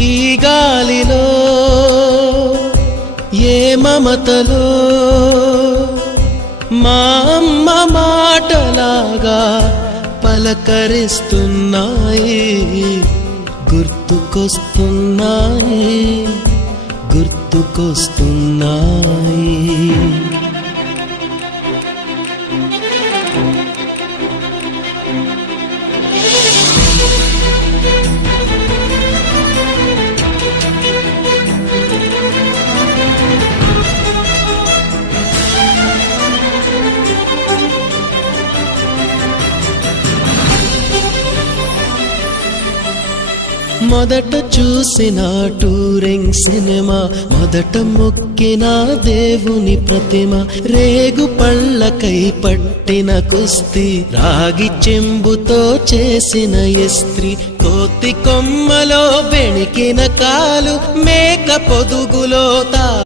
ఈ గాలిలో ఏ మమతలో మా అమ్మ మాటలాగా పలకరిస్తున్నాయి, గుర్తుకొస్తున్నాయి, గుర్తుకొస్తున్నాయి. మొదట చూసిన టూరింగ్ సినిమా, మొదట మొక్కిన దేవుని ప్రతిమ, రేగు పళ్ళకై పట్టిన కుస్తీ, రాగి చెంబుతో చేసిన ఇస్త్రీ, కోతి కొమ్మలో బెణికిన కాలు, మేక పొదుగులో